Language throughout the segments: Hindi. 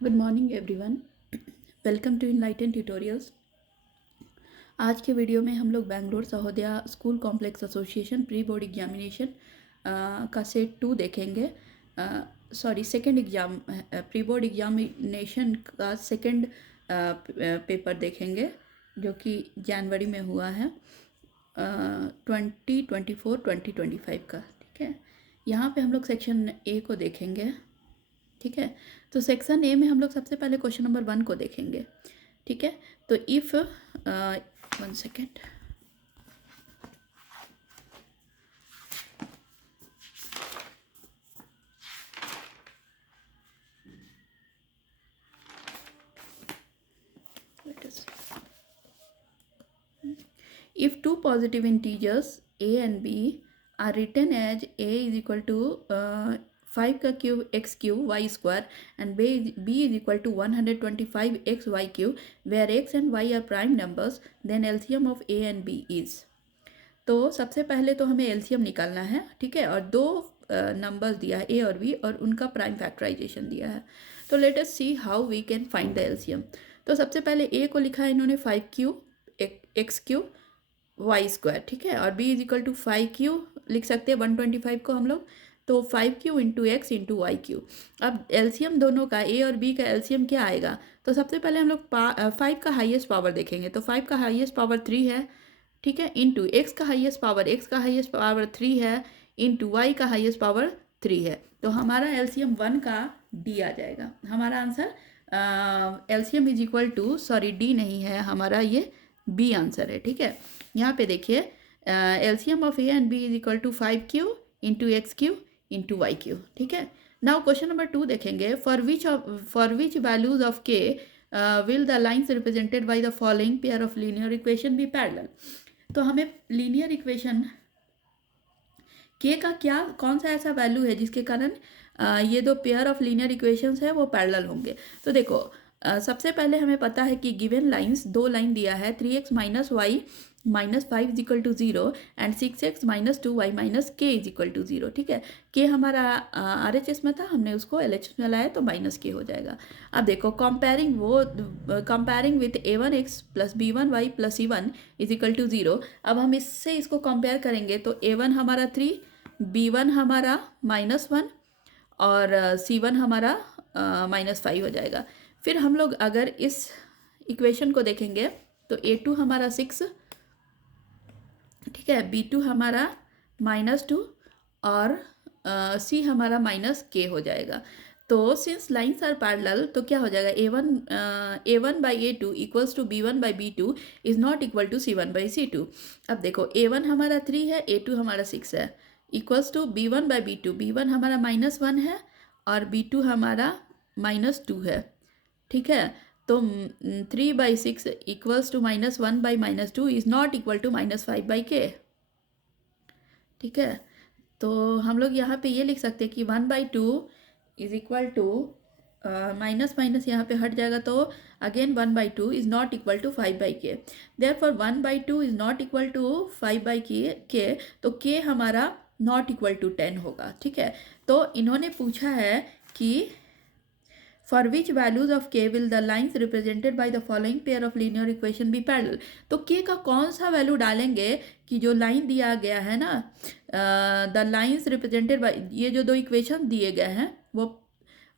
Good morning everyone. Welcome to Enlighten Tutorials. आज के वीडियो में हम लोग Bangalore Sahodaya school complex association pre board examination का सेट 2 देखेंगे। Second exam pre board examination का सेकंड पेपर देखेंगे जो कि जनवरी में हुआ है 2024-2025 का। ठीक है, यहाँ पे हम लोग सेक्शन ए को देखेंगे। ठीक है, तो सेक्शन ए में हम लोग सबसे पहले क्वेश्चन नंबर 1 को देखेंगे। ठीक है, तो if 1 second, if two positive integers a and b are written as a is equal to 5 का cube x cube y square and b is equal to 125 x y cube where x and y are prime numbers, then LCM of a and b is। तो सबसे पहले तो हमें एलसीएम निकालना है। ठीक है, और दो नंबर्स दिया है ए और बी और उनका प्राइम फैक्टराइजेशन दिया है। तो let us see how we can find the LCM. तो सबसे पहले ए को लिखा है इन्होंने 5 cube x cube y square. ठीक है, और b is equal to 5 cube लिख सकते हैं 125 को हम लोग, तो 5 cube into x into y cube. अब एलसीएम दोनों का ए और बी का एलसीएम क्या आएगा? तो सबसे पहले हम लोग 5 का हाईएस्ट पावर देखेंगे। तो 5 का हाईएस्ट पावर 3 है। ठीक है, इंटू एक्स का हाईएस्ट पावर 3 है, इंटू वाई का हाईएस्ट पावर 3 है। तो हमारा एलसीएम 1 का डी आ जाएगा। हमारा answer LCM is equal to, sorry d नहीं है हमारा, ये बी आंसर है। ठीक है, यहाँ पे देखिए LCM of a and b is equal to 5 cube into x cube into y cube. ठीक है, नाउ क्वेश्चन नंबर 2 देखेंगे। For which values of k will the lines represented by the following pair of linear equation be parallel. तो हमें लीनियर इक्वेशन के का क्या कौन सा ऐसा वैल्यू है जिसके कारण ये दो पेयर ऑफ लीनियर इक्वेशंस है वो पैरेलल होंगे। तो देखो सबसे पहले हमें पता है कि गिवन लाइंस, दो लाइन दिया है 3x minus y minus 5 is equal to 0 and 6x minus 2y minus k is equal to 0। ठीक है, के हमारा RHS में था, हमने उसको LHS में लाया तो माइनस के हो जाएगा। अब देखो comparing with a1x plus b1y plus c1 is equal to 0। अब हम इससे इसको कंपेयर करेंगे तो a1 हमारा 3, b1 हमारा -1 और c1 हमारा -5 हो जाएगा। फिर हम लोग अगर इस इक्वेशन को देखेंगे तो a2 हमारा 6, ठीक है, b2 हमारा -2 और c हमारा -k हो जाएगा। तो सिंस लाइन्स आर पैरेलल तो क्या हो जाएगा, a1 by a2 equals to b1 by b2 is not equal to c1 by c2। अब देखो a1 हमारा 3 है, a2 हमारा 6 है, equals to b1 by b2, b1 हमारा -1 है और b2 हमारा -2 है। ठीक है, तो 3/6 equals to -1 by -2 is not equal to -5 by k. ठीक है, तो हम लोग यहाँ पे ये लिख सकते हैं कि 1/2 is equal to minus minus यहाँ पे हट जाएगा तो again 1/2 is not equal to 5 by K. Therefore 1/2 is not equal to 5 by K, तो के हमारा नॉट इक्वल टू 10 होगा। ठीक है, तो इन्होंने पूछा है कि For which values of k will the lines represented by the following pair of linear equation be parallel। तो k का कौन सा वैल्यू डालेंगे कि जो लाइन दिया गया है ना, द लाइन्स रिप्रेजेंटेड बाय, ये जो दो इक्वेशन दिए गए हैं वो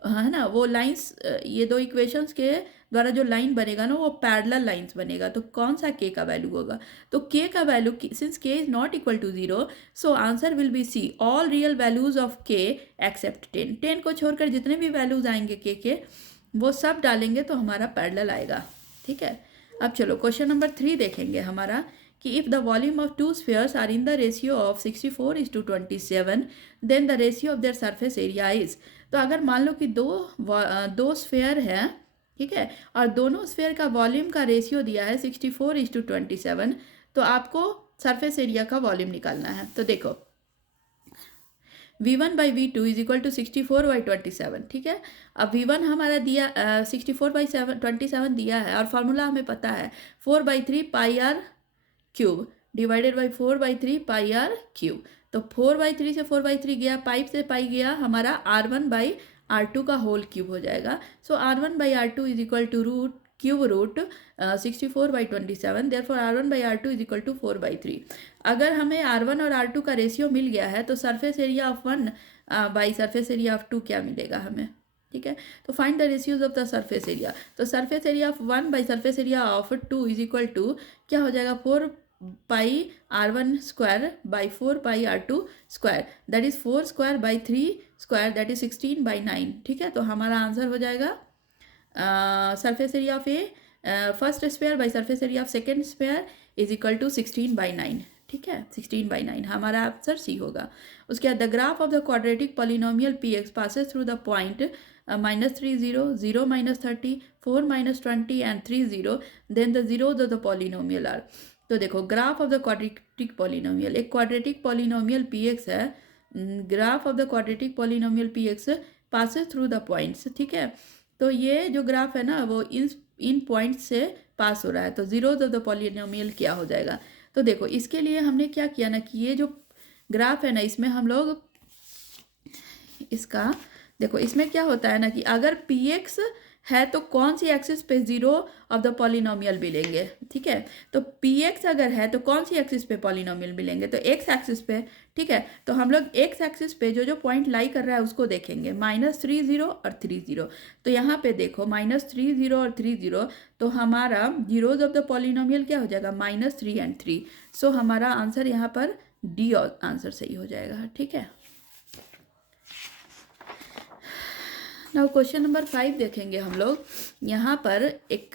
है ना, वो लाइन्स, ये दो इक्वेशंस के द्वारा जो लाइन बनेगा ना वो पैरेलल लाइन्स बनेगा। तो कौन सा के का वैल्यू होगा? तो के का value, since k is not equal to 0, so answer will be C, all real values of k except 10। 10 को छोड़कर जितने भी वैल्यूज आएंगे के वो सब डालेंगे तो हमारा पैरेलल आएगा। ठीक है, अब चलो क्वेश्चन नंबर 3 देखेंगे हमारा कि if the volume of two spheres are in the ratio of 64:27 then the ratio of their surface area is. तो अगर मान लो कि दो स्फेयर है, ठीक है, और दोनों स्फेयर का वॉल्यूम का रेशियो दिया है 64:27, तो आपको सरफेस एरिया का वॉल्यूम निकालना है। तो देखो v1 by v2 is equal to 64/27। ठीक है, अब v1 हमारा दिया 64/27 दिया है और फार्मूला हमें पता है 4/3 pi R cube divided by 4/3 pi R cube. तो 4/3 से 4/3 गया, पाइप से पाई गया हमारा R1 बाई R2 का होल क्यूब हो जाएगा. So R1/R2 is equal to cube root 64/27. Therefore R1/R2 = 4/3. अगर हमें R1 और R2 का रेशियो मिल गया है तो surface area of 1 by surface area of 2 क्या मिलेगा हमें. ठीक है, तो find the ratios of the surface area. तो surface area of 1 by surface area of 2 is equal to क्या हो जाएगा, 4πr1² by 4πr2 square, that is 4 square by 3 square, that is 16/9. ठीक है, तो हमारा आंसर हो जाएगा surface area of a first square by surface area of second square is equal to 16/9. ठीक है, 16/9 हमारा आंसर सी होगा. उसके बाद the graph of the quadratic polynomial p x passes through the point -3 0 0 -30 4 -20 and 3 0, then the zeros of the polynomial are. तो देखो graph of the quadratic polynomial, एक क्वाड्रेटिक पॉलिनोमियल पी एक्स है. Graph of the quadratic polynomial p x passes through the points. ठीक है, तो ये जो ग्राफ है ना वो इन पॉइंट्स से पास हो रहा है. तो जीरोज ऑफ द पॉलिनोमियल क्या हो जाएगा. तो देखो इसके लिए हमने क्या किया ना कि ये जो ग्राफ है ना इसमें हम लोग इसका देखो इसमें क्या होता है ना कि अगर पी एक्स है तो कौन सी एक्सिस पे जीरो ऑफ द पॉलिनोमियल मिलेंगे. ठीक है, तो पी एक्स अगर है तो कौन सी एक्सिस पे पॉलिनोमियल मिलेंगे, तो एक्स एक्सिस पे. ठीक है, तो हम लोग एक्स एक्सिस पे जो जो पॉइंट लाई कर रहा है उसको देखेंगे, -3 0 और 3 0. तो यहाँ पे देखो -3 0 और 3 0, तो हमारा जीरोज ऑफ द पॉलिनोमियल क्या हो जाएगा, -3 एंड 3. सो हमारा आंसर यहाँ पर डी आंसर सही हो जाएगा. ठीक है, नाउ क्वेश्चन नंबर 5 देखेंगे हम लोग. यहाँ पर एक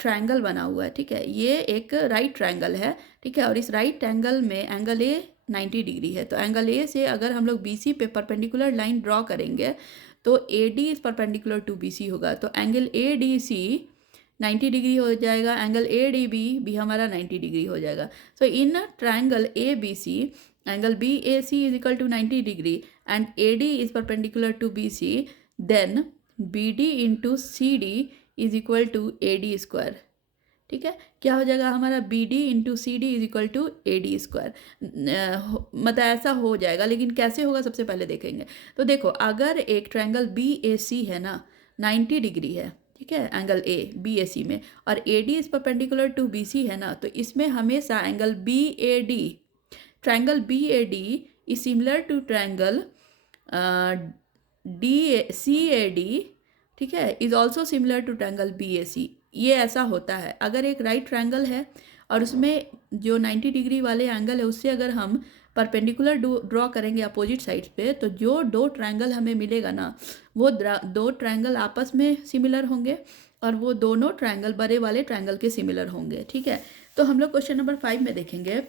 ट्रायंगल बना हुआ है. ठीक है, ये एक राइट ट्रायंगल है. ठीक है, और इस राइट ट्रायंगल में एंगल ए 90 डिग्री है. तो एंगल ए से अगर हम लोग BC पे परपेंडिकुलर लाइन ड्रॉ करेंगे तो AD is perpendicular to BC होगा. तो एंगल ADC 90 डिग्री हो जाएगा, एंगल ADB भी हमारा 90 डिग्री हो जाएगा. So in triangle ABC angle BAC is equal to 90 degree and AD is perpendicular to BC, then BD into CD is equal to AD square. ठीक है, क्या हो जाएगा हमारा BD into CD is equal to AD square. मतलब ऐसा हो जाएगा, लेकिन कैसे होगा सबसे पहले देखेंगे. तो देखो अगर एक ट्रायंगल BAC है ना 90 डिग्री है. ठीक है, एंगल A BAC में, और AD is perpendicular to BC है ना, तो इसमें हमेशा angle BAD, triangle BAD is similar to triangle CAD. ठीक है, is also similar to triangle BAC. ये ऐसा होता है अगर एक राइट ट्रायंगल है और उसमें जो 90 डिग्री वाले एंगल है उससे अगर हम परपेंडिकुलर ड्रॉ करेंगे अपोजिट साइड्स पे, तो जो दो ट्रायंगल हमें मिलेगा ना वो दो ट्रायंगल आपस में सिमिलर होंगे और वो दोनों ट्रायंगल बड़े वाले ट्रायंगल के सिमिलर होंगे. ठीक है, तो हम लोग क्वेश्चन नंबर 5 में देखेंगे.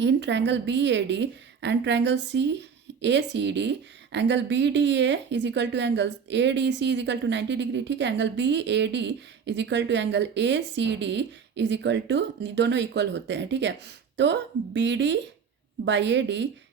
In triangle BAD and triangle CACD angle BDA is equal to angle ADC is equal to 90 degree. ठीक है, angle BAD is equal to angle ACD is equal to, दोनों इक्वल होते हैं. ठीक है, तो BD by AD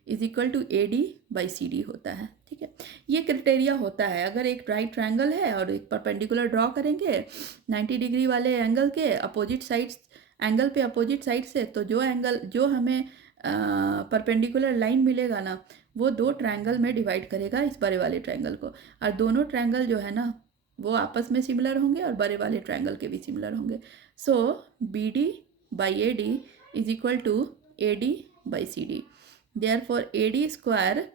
is equal to AD by CD होता है. ठीक है, ये क्राइटेरिया होता है अगर एक राइट ट्रायंगल है और एक परपेंडिकुलर ड्रॉ करेंगे 90 डिग्री वाले एंगल के अपोजिट साइड्स, एंगल पे अपोजिट साइड से, तो जो एंगल जो हमें परपेंडिकुलर लाइन मिलेगा ना वो दो ट्रायंगल में डिवाइड करेगा इस बड़े वाले ट्रायंगल को, और दोनों ट्रायंगल जो है ना वो आपस में सिमिलर होंगे और बड़े वाले ट्रायंगल के भी सिमिलर होंगे. So BD by AD is equal to AD by CD. Therefore AD square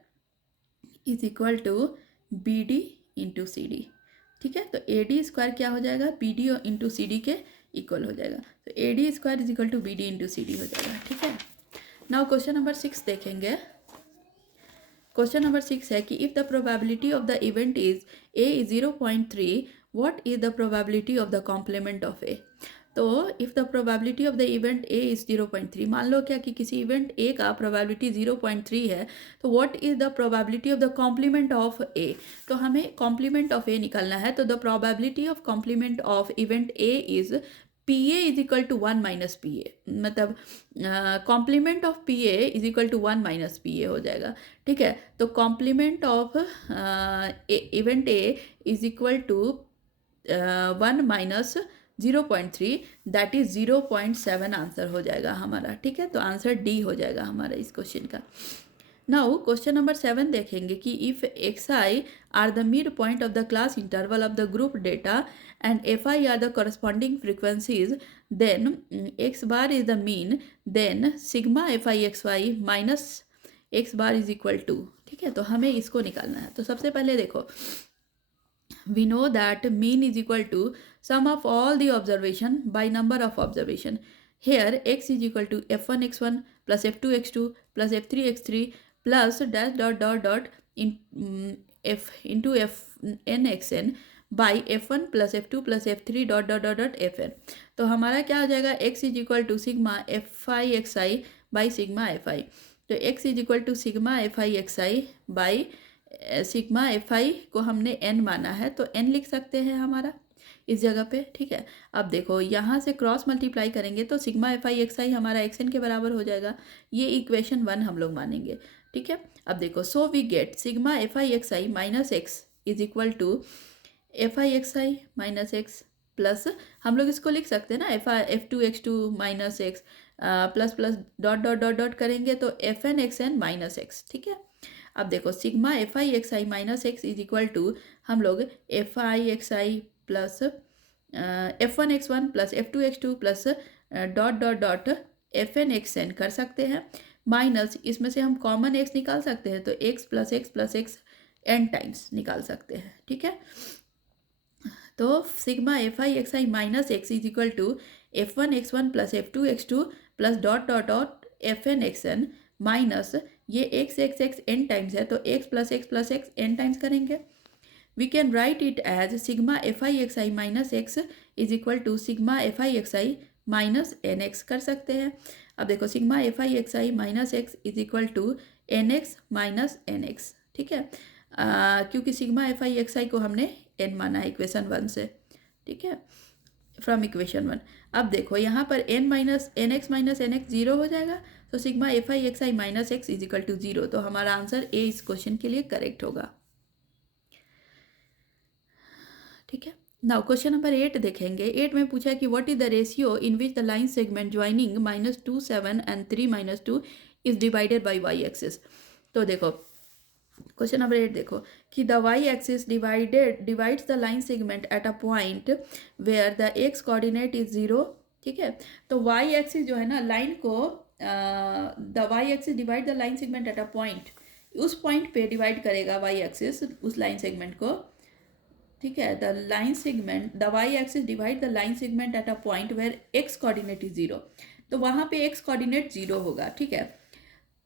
is equal to BD into CD. ठीक है, तो AD स्क्वायर क्या हो जाएगा, BD इंटू CD के इक्वल हो जाएगा. तो AD square is equal to BD into CD हो जाएगा. ठीक है, नाउ क्वेश्चन नंबर 6 देखेंगे. क्वेश्चन नंबर 6 है कि if the probability of the event is A is 0.3, what is the probability of the complement of A. तो if the probability of the event A is 0.3, मान लो क्या कि किसी इवेंट A का प्रोबेबिलिटी 0.3 है, तो what is the probability of the complement of A. तो हमें कॉम्प्लीमेंट ऑफ A निकालना है. तो the probability of complement of event A is PA is equal to 1 minus PA, मतलब complement of PA is equal to 1 minus PA हो जाएगा. ठीक है, तो complement of event A is equal to 1 minus 0.3, that is 0.7 answer हो जाएगा हमारा. ठीक है, तो आंसर D हो जाएगा हमारा इस क्वेश्चन का. नाउ क्वेश्चन नंबर 7 देखेंगे कि if x I R the mid point of the class interval of the group data and F I R the corresponding frequencies, then x bar is the mean, then sigma f I x y minus x bar is equal to. ठीक है, तो हमें इसको निकालना है। तो सबसे पहले देखो, we know that mean is equal to sum of all the observation by number of observation. Here x is equal to f1 x1 plus f2 x2 plus f3 x3 plus dash dot dot dot in f into fn xn by f1 plus f2 plus f3 dot dot dot dot fn. तो हमारा क्या हो जाएगा, x is equal to sigma fi xi by sigma fi. तो x is equal to sigma fi xi by sigma F I को हमने एन माना है, तो एन लिख सकते हैं हमारा इस जगह पे। ठीक है, अब देखो यहाँ से क्रॉस मल्टीप्लाई करेंगे तो सिग्मा एफ आई एक्स आई हमारा एक्स एन के बराबर हो जाएगा। ये इक्वेशन 1 हम लोग मानेंगे। ठीक है, अब देखो, so we get sigma F I x I minus x is equal to f I x I minus x plus, हम लोग इसको लिख सकते हैं ना, f two x two minus x plus plus dot dot dot dot करेंगे तो f N x N minus x. ठीक है, अब देखो sigma F I x I minus x is equal to, हम लोग एफ आई एक्स आई plus F one X one plus F two x two plus dot dot dot F N x N कर सकते हैं, माइनस इसमें से हम कॉमन एक्स निकाल सकते हैं, तो X plus X N times निकाल सकते हैं। ठीक है, तो sigma F I x I minus x is equal to F one X one plus F two x two plus dot dot dot F N x N minus ये X X X N times है, तो X plus X N times करेंगे। We can write it as sigma F I x I minus x is equal to sigma F I x I minus n x कर सकते हैं। अब देखो sigma F I x I minus x is equal to n x minus n x. ठीक है, क्योंकि sigma F I x i को हमने एन माना है इक्वेशन 1 से। ठीक है, फ्रॉम इक्वेशन 1। अब देखो यहाँ पर n minus n x zero हो जाएगा, तो sigma F I x I minus x is equal to zero. तो हमारा आंसर ए इस क्वेश्चन के लिए करेक्ट होगा। ठीक है, नाउ क्वेश्चन नंबर 8 देखेंगे। 8 में पूछा है कि what is the ratio in which the line segment joining -2 7 and 3 2 is divided by y axis. तो देखो क्वेश्चन नंबर 8 देखो कि the y axis divides the line segment at a point where the x coordinate is 0। ठीक है, तो वाई एक्सिस जो है ना, लाइन को the y axis divide the line segment at a point, उस पॉइंट पे डिवाइड करेगा वाई एक्सिस उस लाइन सेगमेंट को। ठीक है, the y axis divide the line segment at a point where x coordinate is 0, तो वहाँ पे एक्स कोऑर्डिनेट 0 होगा। ठीक है,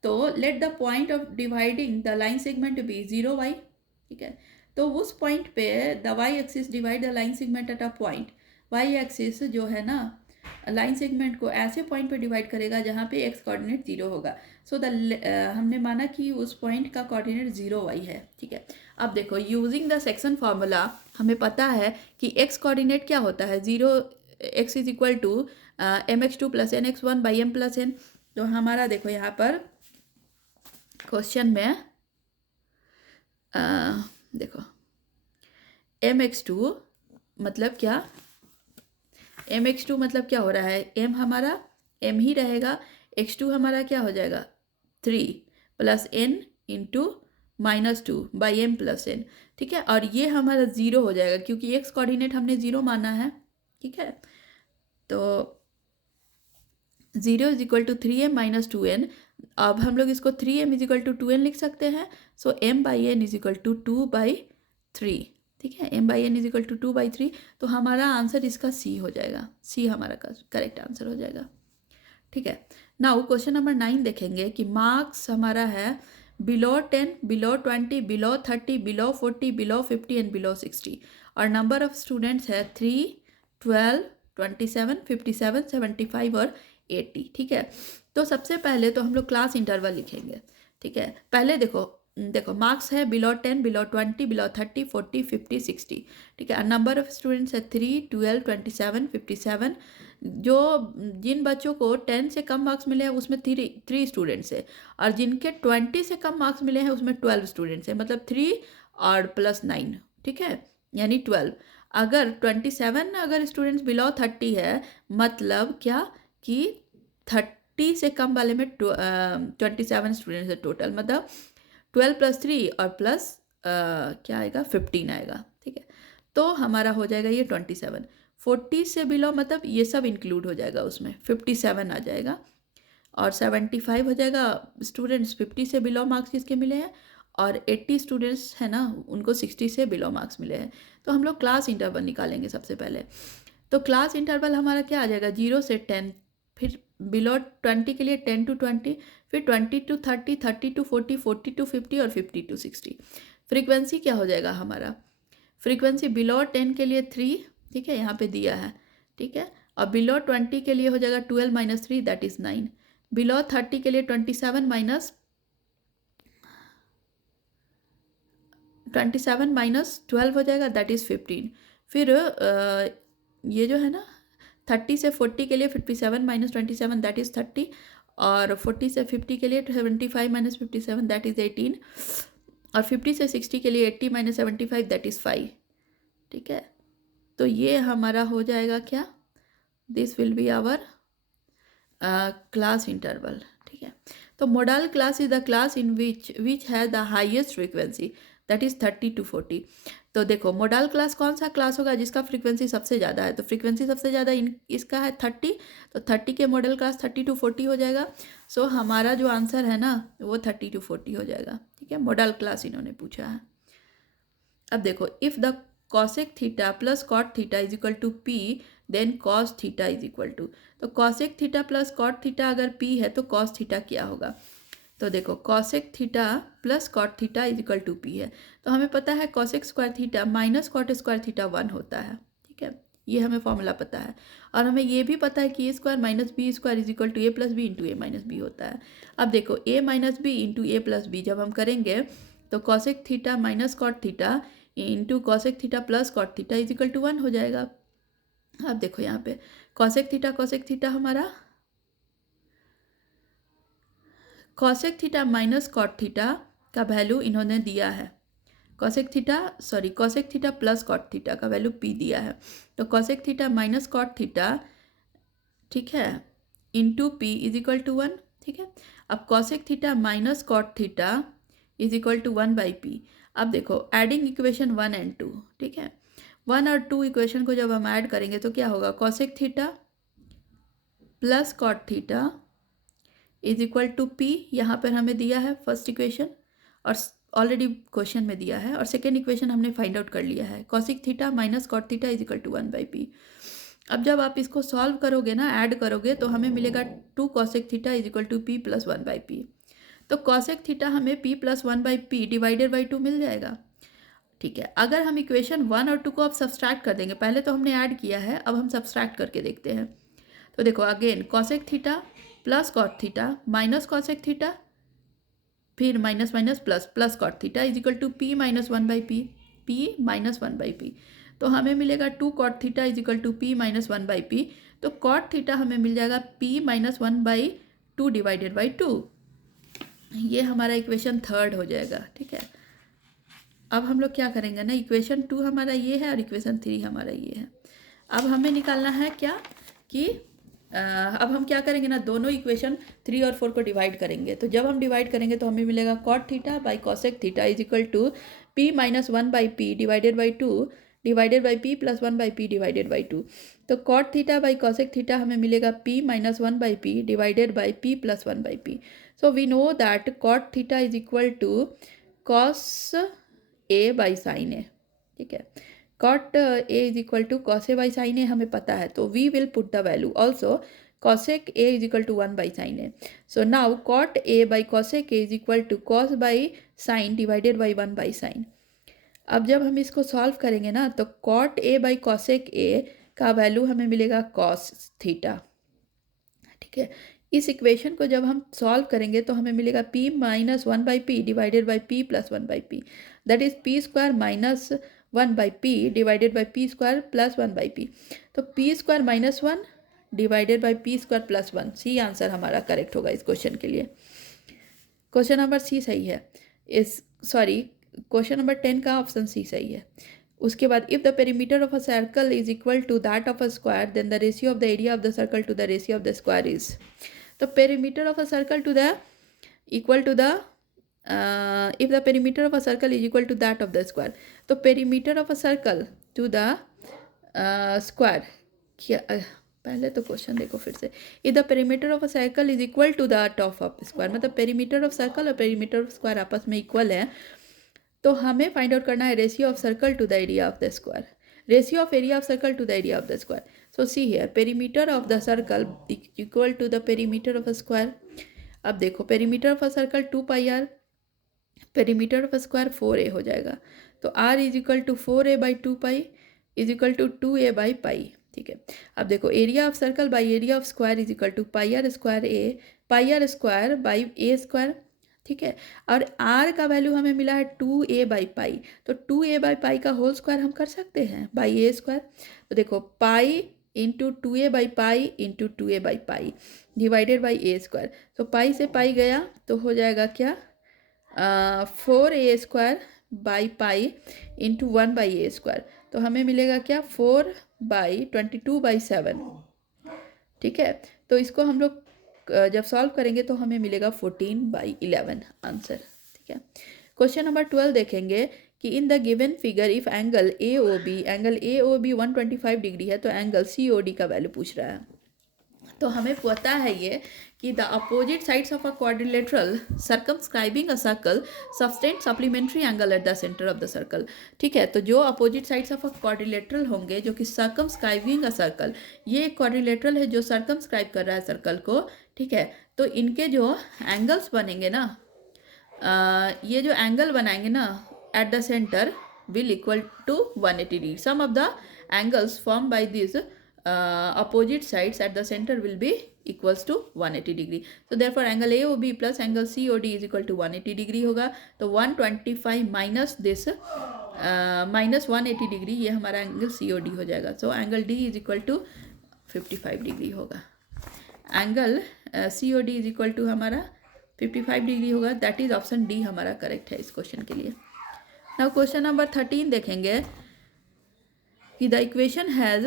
तो let the point of dividing the line segment be 0 y. ठीक है, तो उस पॉइंट पे the y axis divide the line segment at a point, y axis जो है ना लाइन सेगमेंट को ऐसे पॉइंट पे डिवाइड करेगा जहाँ पे एक्स कोऑर्डिनेट 0 होगा। सो हमने माना कि उस पॉइंट का कोऑर्डिनेट 0 वाई है। ठीक है, अब देखो यूजिंग द सेक्शन फार्मूला हमें पता है कि एक्स कोऑर्डिनेट क्या होता है, 0 x is equal to m x two plus n x one by m plus n. तो हमारा देखो यहाँ पर क्वेश्चन में देखो एम एक्स टू मतलब क्या, एम एक्स टू मतलब क्या हो रहा है, एम हमारा एम ही रहेगा, एक्स टू हमारा क्या हो जाएगा 3 plus n into -2 by m plus n. ठीक है, और ये हमारा 0 हो जाएगा क्योंकि एक्स कोऑर्डिनेट हमने 0 माना है। ठीक है, तो 0 is equal to 3m minus 2n। अब हम लोग इसको 3m is equal to 2n लिख सकते हैं। So m by n is equal to 2/3। ठीक है, m by n is equal to 2/3। तो हमारा आंसर इसका सी हो जाएगा, सी हमारा करेक्ट आंसर हो जाएगा। ठीक है, नाउ क्वेश्चन नंबर 9 देखेंगे कि मार्क्स हमारा है below 10, below 20, below 30, below 40, below 50 and below 60, और नंबर ऑफ स्टूडेंट्स है 3, 12, 27, 57, 75 और 80। ठीक है, तो सबसे पहले तो हम लोग क्लास इंटरवल लिखेंगे। ठीक है, पहले देखो मार्क्स है बिलो 10, बिलो 20, बिलो 30, 40, 50, 60। ठीक है, नंबर ऑफ स्टूडेंट्स है 3, 12, 27, 57। जो जिन बच्चों को 10 से कम मार्क्स मिले हैं उसमें 3 स्टूडेंट्स है, और जिनके 20 से कम मार्क्स मिले हैं उसमें 12 स्टूडेंट्स है, मतलब 3 और प्लस 9। ठीक है, यानी 12। अगर 27 अगर स्टूडेंट्स बिलो 30 है, मतलब क्या कि 30 50 से कम वाले में 27 स्टूडेंट्स है टोटल, मतलब 12 + 3 और प्लस क्या आएगा 15 आएगा, ठीक है। तो हमारा हो जाएगा ये 27। 40 से बिलो मतलब ये सब इंक्लूड हो जाएगा उसमें, 57 आ जाएगा और 75 हो जाएगा स्टूडेंट्स 50 से बिलो मार्क्स जिसके मिले हैं, और 80 स्टूडेंट्स है ना उनको 60 से बिलो मार्क्स मिले हैं। तो हम लोग क्लास इंटरवल निकालेंगे सबसे पहले। तो क्लास इंटरवल हमारा क्या आ जाएगा 0 से 10, फिर बिलो 20 के लिए 10 to 20, फिर 20 to 30, 30 to 40, 40 to 50 और 50 to 60। फ्रीक्वेंसी क्या हो जाएगा हमारा, फ्रीक्वेंसी बिलो 10 के लिए 3, ठीक है, यहाँ पे दिया है, ठीक है। और बिलो 20 के लिए हो जाएगा 12 - 3 दैट इज़ 9। बिलो 30 के लिए 27 माइनस 12 हो जाएगा दैट इज़ 15। फिर ये जो है ना 30 से 40 के लिए 57 - 27 दैट इज़ 30, और 40 से 50 के लिए 75 - 57 दैट इज़ 18, और 50 से 60 के लिए 80 - 75 दैट इज़ 5, ठीक है। तो ये हमारा हो जाएगा क्या, this will be our class interval, ठीक है। तो modal class is the class in which has the highest frequency that is 30 to 40। तो देखो मोडल क्लास कौन सा क्लास होगा जिसका फ्रीक्वेंसी सबसे ज़्यादा है, तो फ्रीक्वेंसी सबसे ज़्यादा इसका है 30, तो 30 के मॉडल क्लास 30 to 40 हो जाएगा। सो हमारा जो आंसर है ना वो 30 to 40 हो जाएगा, ठीक है। मॉडल क्लास इन्होंने पूछा है। अब देखो if the cosec theta plus cot theta is equal to P then cos theta is equal to, तो cosec theta plus cot theta अगर पी है तो कॉस थीटा क्या होगा। तो देखो cosec theta plus cot theta is equal to P है, तो हमें पता है cosec square theta minus cot square theta 1 होता है, ठीक है, ये हमें फॉर्मूला पता है। और हमें ये भी पता है कि A square minus B square is equal to A plus B into A minus B होता है। अब देखो A minus B into A plus B जब हम करेंगे तो cosec theta minus cot theta into cosec theta plus cot theta is equal to 1 हो जाएगा। अब देखो यहाँ पे कॉसेक थीटा हमारा cosec theta minus cot theta का वैल्यू इन्होंने दिया है, cosec theta plus cot theta का वैल्यू पी दिया है, तो cosec theta minus cot theta, ठीक है, into p is equal to 1, ठीक है। अब cosec theta minus cot theta is equal to 1 by p. अब देखो एडिंग इक्वेशन 1 and 2, ठीक है, 1 और 2 इक्वेशन को जब हम ऐड करेंगे तो क्या होगा, cosec theta plus cot theta is equal to p, यहाँ पर हमें दिया है फर्स्ट इक्वेशन और ऑलरेडी क्वेश्चन में दिया है, और सेकेंड इक्वेशन हमने फाइंड आउट कर लिया है, cosec theta minus cot theta is equal to 1 by p. अब जब आप इसको सॉल्व करोगे ना, ऐड करोगे तो हमें मिलेगा 2 cosec theta is equal to p plus 1 by P. तो कॉसेक थीटा हमें p plus 1 by P divided by 2 मिल जाएगा, ठीक है। अगर हम इक्वेशन 1 और 2 को अब सब्सट्रैक्ट कर देंगे, पहले तो हमने ऐड किया है, अब हम सब्सट्रैक्ट करके देखते हैं। तो देखो again cosec theta plus cot theta minus cosec theta फिर minus minus plus plus cot theta is equal to P minus 1 by P, P minus 1 by P. तो हमें मिलेगा 2 cot theta is equal to P minus 1 by P. तो कॉट थीटा हमें मिल जाएगा P minus 1 by 2 divided by 2, ये हमारा इक्वेशन थर्ड हो जाएगा, ठीक है। अब हम लोग क्या करेंगे ना, इक्वेशन 2 हमारा ये है और इक्वेशन 3 हमारा ये है। अब हमें निकालना है क्या कि अब हम क्या करेंगे ना, दोनों इक्वेशन 3 और 4 को डिवाइड करेंगे। तो जब हम डिवाइड करेंगे तो हमें मिलेगा cot theta by cosec theta is equal to P minus 1 by P divided by 2 divided by P plus 1 by P divided by 2। तो cot theta by cosec theta हमें मिलेगा P minus 1 by P divided by P plus 1 by P. So we know that cot theta is equal to cos A by sine A, ठीक है। Cot A is equal to cos A by sine A हमें पता है, तो we will put the value also cosec A is equal to 1 by sine A. So now cot A by cosec A is equal to cos by sine divided by 1 by sine. अब जब हम इसको सॉल्व करेंगे ना तो cot A by cosec A का वैल्यू हमें मिलेगा कॉस थीटा, ठीक है। इस इक्वेशन को जब हम सॉल्व करेंगे तो हमें मिलेगा P minus 1 by P divided by P plus 1 by P, that is P square minus 1 by P divided by P square plus 1 by P. तो P square minus 1 divided by P square plus 1, C answer हमारा करेक्ट होगा इस क्वेश्चन के लिए। क्वेश्चन नंबर सी सही है, क्वेश्चन नंबर 10 का ऑप्शन सी सही है। उसके बाद if the perimeter of a circle is equal to that of a square then the ratio of the area of the circle to the ratio of the square is. तो perimeter of a circle to the equal to the if the perimeter of a circle is equal to that of the square, तो perimeter of a circle to the square क्या पहले तो क्वेश्चन देखो फिर से. if the perimeter of a circle is equal to the top of square, मतलब perimeter of circle और perimeter of square आपस में इक्वल है, तो हमें फाइंड आउट करना है ratio of circle to the area of the square. Ratio of area of circle to the area of the square. So see here perimeter of the circle equal to the perimeter of a square. अब देखो perimeter of a circle 2πr, perimeter of a square 4a हो जाएगा. तो r is equal to 4a by 2π is equal to 2a by pi. ठीक है. अब देखो area of circle by area of square is equal to πr square a, πr square by a square. ठीक है. और r का वैल्यू हमें मिला है 2a बाई पाई, तो 2a बाई पाई का होल स्क्वायर हम कर सकते हैं बाई a स्क्वायर. तो देखो pi into 2a by pi into 2a by pi divided by a square. तो पाई से पाई गया तो हो जाएगा क्या 4a square by pi into 1 by A square. तो हमें मिलेगा क्या 4/22/7. ठीक है. तो इसको हम लोग जब सॉल्व करेंगे तो हमें मिलेगा 14/11 आंसर. ठीक है. क्वेश्चन नंबर 12 देखेंगे कि in the given figure if angle A O B 125 degree है तो एंगल सी ओ डी का वैल्यू पूछ रहा है. तो हमें पता है ये कि the opposite sides of a quadrilateral circumscribing a circle subtend supplementary angle at the centre of the circle. ठीक है. तो जो opposite sides of a quadrilateral होंगे जो कि सर्कमस्क्राइबिंग अ सर्कल, ये क्वाड्रिलेटरल है जो सर्कमस्क्राइब कर रहा है सर्कल को. ठीक है. तो इनके जो एंगल्स बनेंगे ना, ये जो एंगल बनाएंगे ना at the centre will equal to 180 degree. Sum of the angles form by this opposite sides at the center will be equals to 180 degree. So therefore angle AOB plus angle COD is equal to 180 degree होगा. तो 125 minus this minus 180 degree ये हमारा एंगल COD हो जाएगा. So angle D is equal to 55 degree होगा. Angle COD is equal to हमारा 55 डिग्री होगा. दैट इज ऑप्शन डी हमारा करेक्ट है इस क्वेश्चन के लिए. नाउ क्वेश्चन नंबर 13 देखेंगे कि द इक्वेशन हैज़,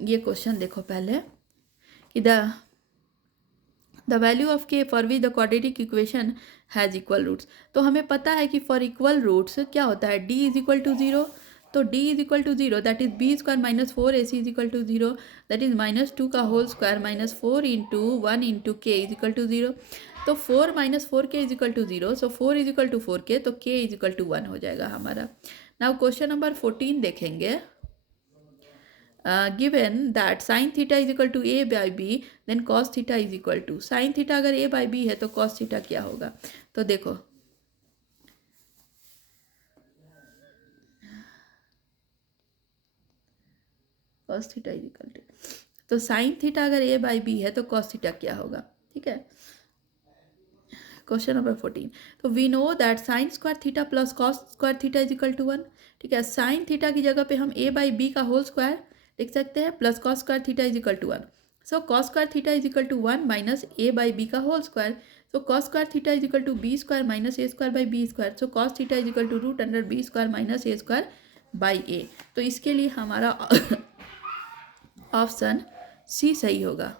ये क्वेश्चन देखो पहले कि the value of K for which the quadratic equation has equal roots. तो हमें पता है कि फॉर इक्वल रूट्स क्या होता है, डी इज इक्वल टू 0. तो D is equal to 0 that is B square minus 4ac is equal to 0 that is -2 का whole square minus 4 into 1 into K is equal to 0. तो 4 minus 4k is equal to 0. So 4 is equal to 4k, तो k इज इक्वल टू 1 हो जाएगा हमारा. नाउ क्वेश्चन नंबर 14 देखेंगे. Given that sine theta is equal to a by B then cos theta is equal to, sine theta अगर a बाई बी है तो कॉस थीटा क्या होगा. तो देखो cos theta is equal to, तो साइन थीटा अगर a बाई बी है तो कॉस थीटा क्या होगा. ठीक है. Question number 14. तो we know that sine square theta plus cos square theta is equal to 1. ठीक है. साइन थीटा की जगह पे हम a बाई बी का होल स्क्वायर लिख सकते हैं plus cos square theta is equal to 1. So cos square theta is equal to 1 minus a by B का whole square. So cos square theta is equal to B square minus a square by B square. So cos theta is equal to root under B square minus a square by a. तो इसके लिए हमारा ऑप्शन सी सही होगा.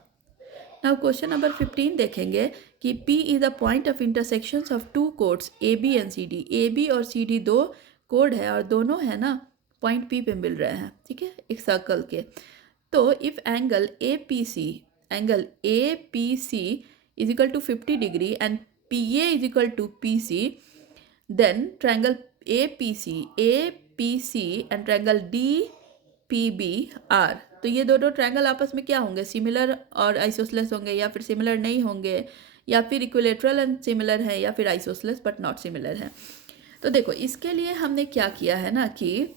नाउ क्वेश्चन नंबर 15 देखेंगे कि P is the point of intersections of two chords AB and CD. AB और CD दो कोड है और दोनों है ना पॉइंट P पे मिल रहे हैं. ठीक है. एक सर्कल के. तो if angle APC is equal to 50 degree and PA is equal to PC, then triangle APC and triangle DPB are. तो ये दोनों ट्रायंगल आपस में क्या होंगे, सिमिलर और आइसोसलेस होंगे, या फिर सिमिलर नहीं होंगे, या फिर इक्विलेटरल एंड सिमिलर है, या फिर आइसोसलेस बट नॉट सिमिलर है. तो देखो इसके लिए हमने क्या किया है ना कि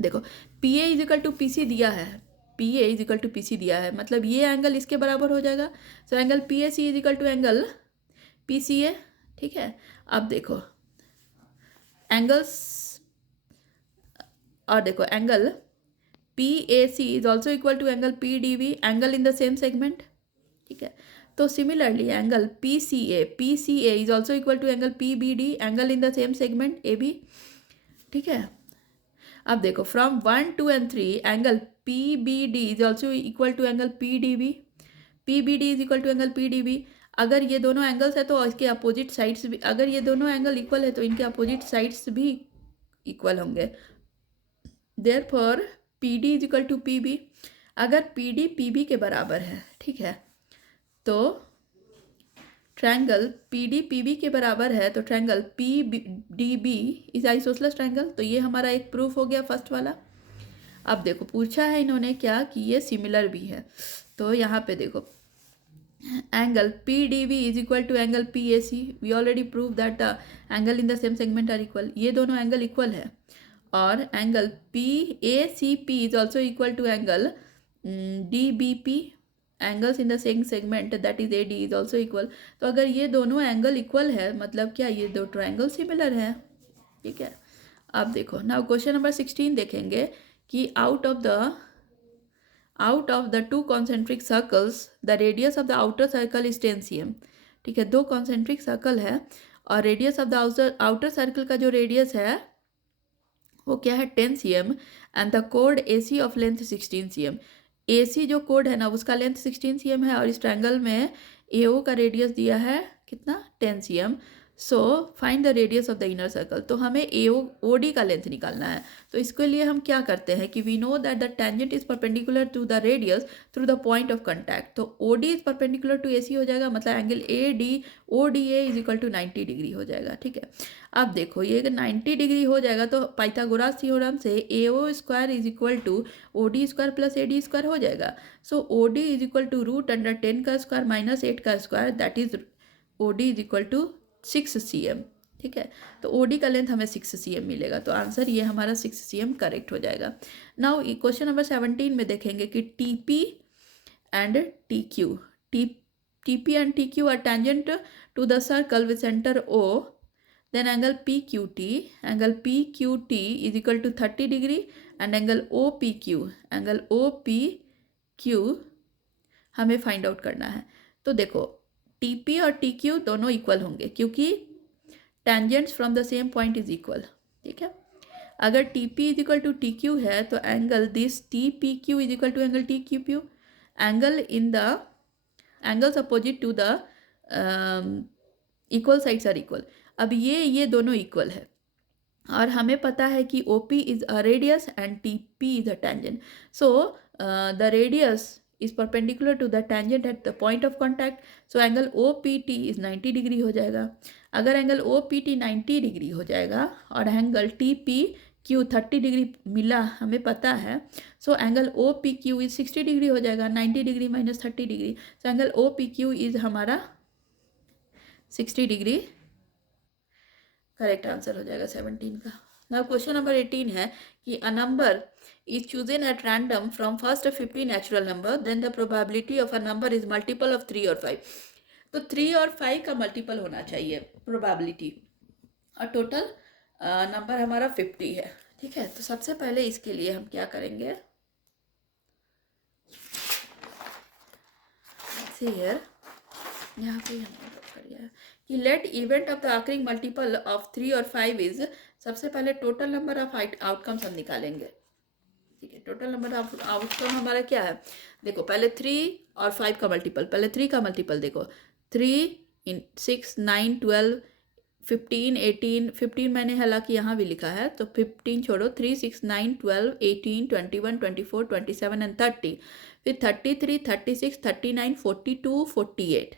देखो PA is equal to PC दिया है, PA is equal to PC दिया है, मतलब ये एंगल इसके बराबर हो जाएगा. So angle PAC is equal to angle PCA. ठीक है. अब देखो एंगल्स, और देखो angle PAC is also equal to angle PDB, angle in the same segment. ठीक है. तो similarly angle PCA is also equal to angle PBD, angle in the same segment AB. ठीक है. अब देखो from 1 2 and 3 angle PBD is also equal to angle PDB. P B D is equal to angle P D B. अगर ये दोनों एंगल्स है तो इसके अपोजिट साइड्स भी, अगर ये दोनों एंगल इक्वल है तो इनके अपोजिट साइड्स भी इक्वल होंगे। Therefore P D is equal to P B. अगर पी डी पी बी के बराबर है, ठीक है, तो triangle P D P B के बराबर है, तो triangle P D B is isosceles triangle. तो ये हमारा एक प्रूफ हो गया फर्स्ट वाला। अब देखो पूछा है इन्होंने क्या कि ये सिमिलर भी है। तो यहाँ पे देखो angle P D B is equal to angle P A C. We already prove that the angle in the same segment are equal. ये दोनों एंगल इक्वल है। और angle P A C P is also equal to angle D B P. Angles in the same segment that is A D is also equal. तो अगर ये दोनों एंगल इक्वल है मतलब क्या, ये दो ट्रायंगल सिमिलर है, ठीक है। अब देखो नाउ क्वेश्चन नंबर 16 देखेंगे कि out of the two concentric circles the radius of the outer circle is 10 cm। ठीक है, दो कॉन्सेंट्रिक सर्कल है और radius of the outer circle का जो रेडियस है वो क्या है 10 cm एंड द कोड A C of length 16 cm। A C जो कोड है ना उसका लेंथ 16 cm है और इस ट्रायंगल में ए ओ का रेडियस दिया है कितना 10 cm। So find the radius of the inner circle. तो हमें ए ओ डी का लेंथ निकालना है। तो इसके लिए हम क्या करते हैं कि we know that the tangent is perpendicular to the radius through the point of contact. तो O D is perpendicular to A C हो जाएगा, मतलब angle A D O D A is equal to 90 degree हो जाएगा, ठीक है। अब देखो ये अगर 90 डिग्री हो जाएगा तो पाइथागोरस थ्योरम से A O square is equal to O D square plus A D square हो जाएगा। So O D is equal to root under 10 का स्क्वायर माइनस 8 का square, that is O D is equal to 6 cm, ठीक है। तो ओ डी का लेंथ हमें 6 cm मिलेगा। तो आंसर ये हमारा 6 cm करेक्ट हो जाएगा। नाउ क्वेश्चन नंबर 17 में देखेंगे कि T P and T Q. T P and T Q are tangent to the circle with centre O. Then angle P Q T is equal to 30 degree and angle O P Q हमें फाइंड आउट करना है। तो देखो टी पी और टी क्यू दोनों इक्वल होंगे क्योंकि tangents from the same point is equal, ठीक है। अगर T P is equal to T Q है तो angle this T P Q is equal to angle T Q Q. Angle in the angles opposite to the equal sides are equal. अब ये दोनों इक्वल है और हमें पता है कि O P is a radius and T P is a tangent. So the radius is perpendicular to the tangent at the point of contact, so angle OPT is 90 degree हो जाएगा। अगर एंगल OPT 90 डिग्री हो जाएगा और एंगल TPQ 30 डिग्री मिला हमें पता है, so angle OPQ is 60 degree हो जाएगा। 90 degree minus 30 degree, so angle OPQ is हमारा 60 डिग्री, करेक्ट आंसर हो जाएगा 17 का। नाउ क्वेश्चन नंबर 18 है कि a number is chosen at random from first 50 natural number, then the probability of a number is multiple of 3 और 5। तो 3 और 5 का मल्टीपल होना चाहिए प्रोबेबिलिटी, और टोटल नंबर हमारा 50 है, ठीक है। तो सबसे पहले इसके लिए हम क्या करेंगे, here यहाँ पे हमने कर दिया है कि let event of the occurring multiple of 3 और 5 इज। सबसे पहले टोटल नंबर ऑफ आउटकम्स हम निकालेंगे, ठीक है। टोटल नंबर ऑफ आउटकम हमारा क्या है, देखो पहले 3 और 5 का मल्टीपल, पहले 3 का मल्टीपल देखो 3 इन 6 9 12 15 18 15 मैंने हालांकि यहाँ भी लिखा है तो 15 छोड़ो, 3 6 9 12 18 21 24 27 एंड 30, फिर 33 36 39 42 48,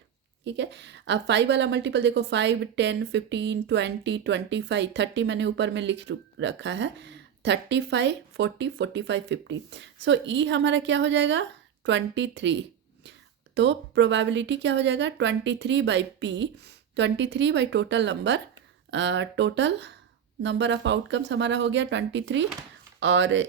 ठीक है। अब 5 वाला मल्टीपल देखो 5 10 15 20 25 30 मैंने ऊपर में लिख रखा है, 35 40 45 50। सो ई हमारा क्या हो जाएगा 23। तो प्रोबेबिलिटी क्या हो जाएगा 23 by P, 23 by total number of outcomes हमारा हो गया 23 और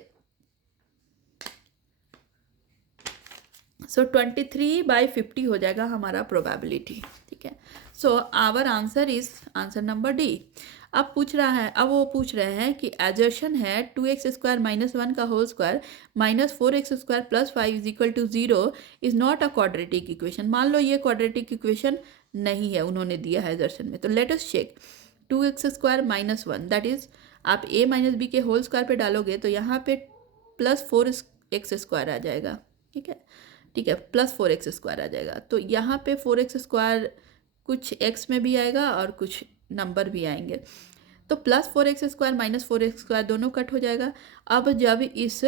सो 23 बाई 50 हो जाएगा हमारा प्रोबेबिलिटी, ठीक है। So our answer is answer number D. अब वो पूछ रहे हैं कि एजर्शन है 2x स्क्वायर माइनस 1 का whole square minus 4x square plus 5 is equal to 0 is not a quadratic equation. मान लो ये क्वाड्रेटिक इक्वेशन नहीं है, उन्होंने दिया है एजर्शन में। तो let us check 2x square minus 1 that is आप a माइनस बी के होल स्क्वायर पे डालोगे तो यहाँ पे प्लस 4x स्क्वायर आ जाएगा, ठीक है। ठीक है, प्लस 4x² आ जाएगा। तो यहाँ पे 4x² कुछ x में भी आएगा और कुछ नंबर भी आएंगे, तो प्लस 4x² माइनस 4x² दोनों कट हो जाएगा। अब जब इस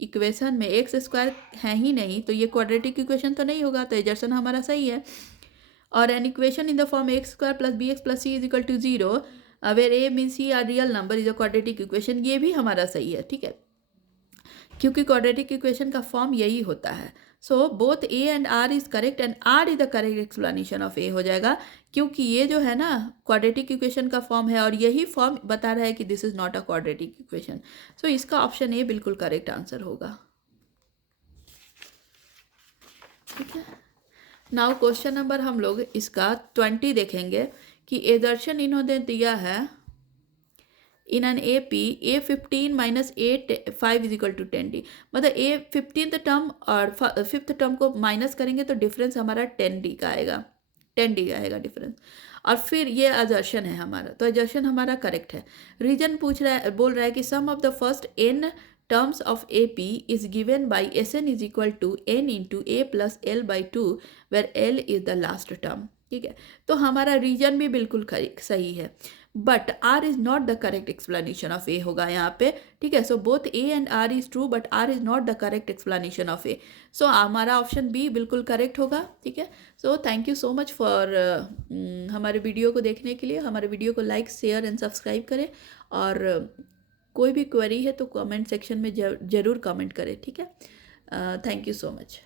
इक्वेशन में x² है ही नहीं तो ये क्वाड्रेटिक इक्वेशन तो नहीं होगा, तो एजर्सन हमारा सही है। और an equation in the form x² plus bx plus c is equal to 0 where a mean c are real number is a quadratic equation, ये भी हमारा सही है। ठीक है, क्योंकि क्वाड्रेटिक इक्वेशन का फॉर्म यही होता है। So both A and R is correct and R is the correct explanation of A हो जाएगा, क्योंकि ये जो है ना क्वाड्रेटिक इक्वेशन का फॉर्म है और यही फॉर्म बता रहा है कि this is not a quadratic equation. So इसका ऑप्शन ए बिल्कुल करेक्ट आंसर होगा। ठीक है, नाउ क्वेश्चन नंबर हम लोग इसका 20 देखेंगे कि एदर्शन इन्होंने दिया है in an A P A 15 minus A 5 is equal to 10d, मतलब ए 15th टर्म और 5th टर्म को माइनस करेंगे तो डिफरेंस हमारा 10d का आएगा, 10d का आएगा डिफरेंस। और फिर ये अजर्शन है हमारा, तो अजर्शन हमारा करेक्ट है। रीजन पूछ रहा है, बोल रहा है कि sum of the first n terms of A P is given by S N is equal to n into A plus L by 2 where L is the last term. ठीक है, तो हमारा रीजन भी बिल्कुल सही है, but R is not the correct explanation of A होगा यहाँ पे। ठीक है, so both A and R is true but R is not the correct explanation of ए, सो हमारा ऑप्शन बी बिल्कुल करेक्ट होगा। ठीक है, so thank you so much for हमारे वीडियो को देखने के लिए। हमारे वीडियो को लाइक शेयर एंड सब्सक्राइब करें, और कोई भी क्वेरी है तो कमेंट सेक्शन में ज़रूर कमेंट करें। ठीक है, थैंक यू सो मच।